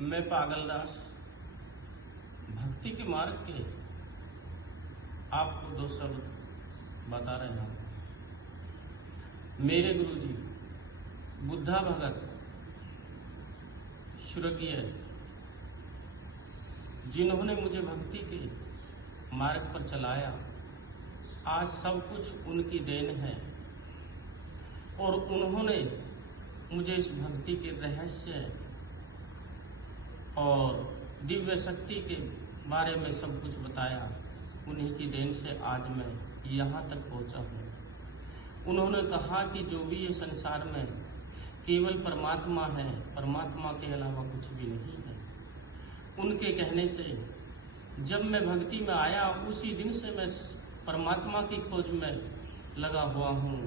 मैं पागलदास भक्ति के मार्ग के आपको दो शब्द बता रहे हूँ। मेरे गुरुजी बुद्धा भगत स्वर्गीय, जिन्होंने मुझे भक्ति के मार्ग पर चलाया, आज सब कुछ उनकी देन है और उन्होंने मुझे इस भक्ति के रहस्य और दिव्य शक्ति के बारे में सब कुछ बताया। उन्हीं की देन से आज मैं यहाँ तक पहुँचा हूँ। उन्होंने कहा कि जो भी ये संसार में केवल परमात्मा है, परमात्मा के अलावा कुछ भी नहीं है। उनके कहने से जब मैं भक्ति में आया, उसी दिन से मैं परमात्मा की खोज में लगा हुआ हूँ।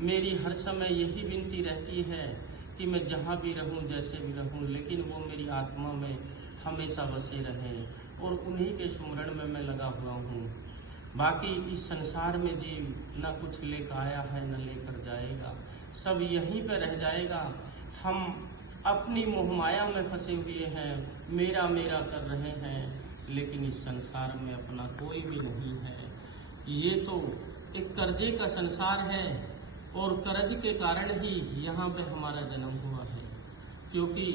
मेरी हर समय यही विनती रहती है कि मैं जहाँ भी रहूँ, जैसे भी रहूँ, लेकिन वो मेरी आत्मा में हमेशा बसे रहें और उन्हीं के सुमरण में मैं लगा हुआ हूँ। बाकी इस संसार में जीव न कुछ लेकर आया है न लेकर जाएगा, सब यहीं पर रह जाएगा। हम अपनी मोहमाया में फंसे हुए हैं, मेरा मेरा कर रहे हैं, लेकिन इस संसार में अपना कोई भी नहीं है। ये तो एक कर्जे का संसार है और कर्ज के कारण ही यहाँ पे हमारा जन्म हुआ है, क्योंकि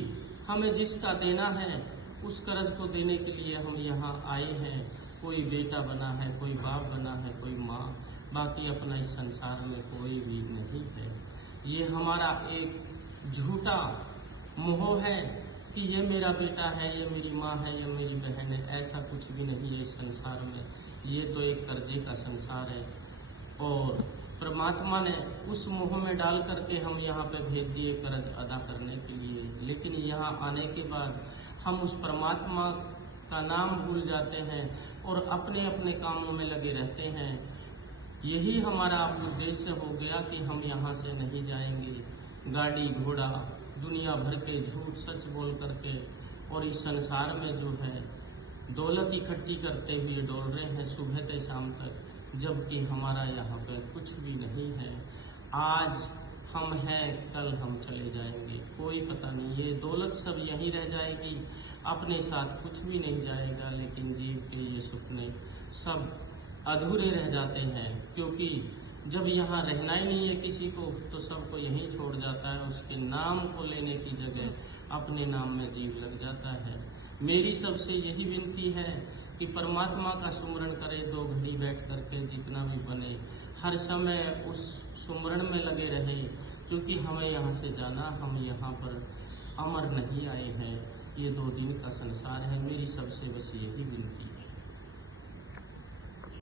हमें जिसका देना है उस कर्ज को देने के लिए हम यहाँ आए हैं। कोई बेटा बना है, कोई बाप बना है, कोई माँ, बाकी अपना इस संसार में कोई भी नहीं है। ये हमारा एक झूठा मोह है कि ये मेरा बेटा है, ये मेरी माँ है, ये मेरी बहन है। ऐसा कुछ भी नहीं है इस संसार में। ये तो एक कर्जे का संसार है और परमात्मा ने उस मोह में डाल करके हम यहाँ पे भेज दिए कर्ज अदा करने के लिए। लेकिन यहाँ आने के बाद हम उस परमात्मा का नाम भूल जाते हैं और अपने अपने कामों में लगे रहते हैं। यही हमारा उद्देश्य हो गया कि हम यहाँ से नहीं जाएंगे। गाड़ी घोड़ा दुनिया भर के झूठ सच बोल करके और इस संसार में जो है दौलत इकट्ठी करते हुए डोल रहे हैं सुबह से शाम तक, जबकि हमारा यहाँ पे कुछ भी नहीं है। आज हम हैं, कल हम चले जाएंगे, कोई पता नहीं। ये दौलत सब यहीं रह जाएगी, अपने साथ कुछ भी नहीं जाएगा। लेकिन जीव के ये सपने सब अधूरे रह जाते हैं, क्योंकि जब यहाँ रहना ही नहीं है किसी को, तो सबको यहीं छोड़ जाता है। उसके नाम को लेने की जगह अपने नाम में जीव लग जाता है। मेरी सबसे यही विनती है कि परमात्मा का सुमरण करें, 2 घड़ी बैठ करके जितना भी बने, हर समय उस सुमरण में लगे रहे, क्योंकि हमें यहाँ से जाना, हम यहाँ पर अमर नहीं आए हैं। ये 2 दिन का संसार है। मेरी सबसे बस यही विनती है।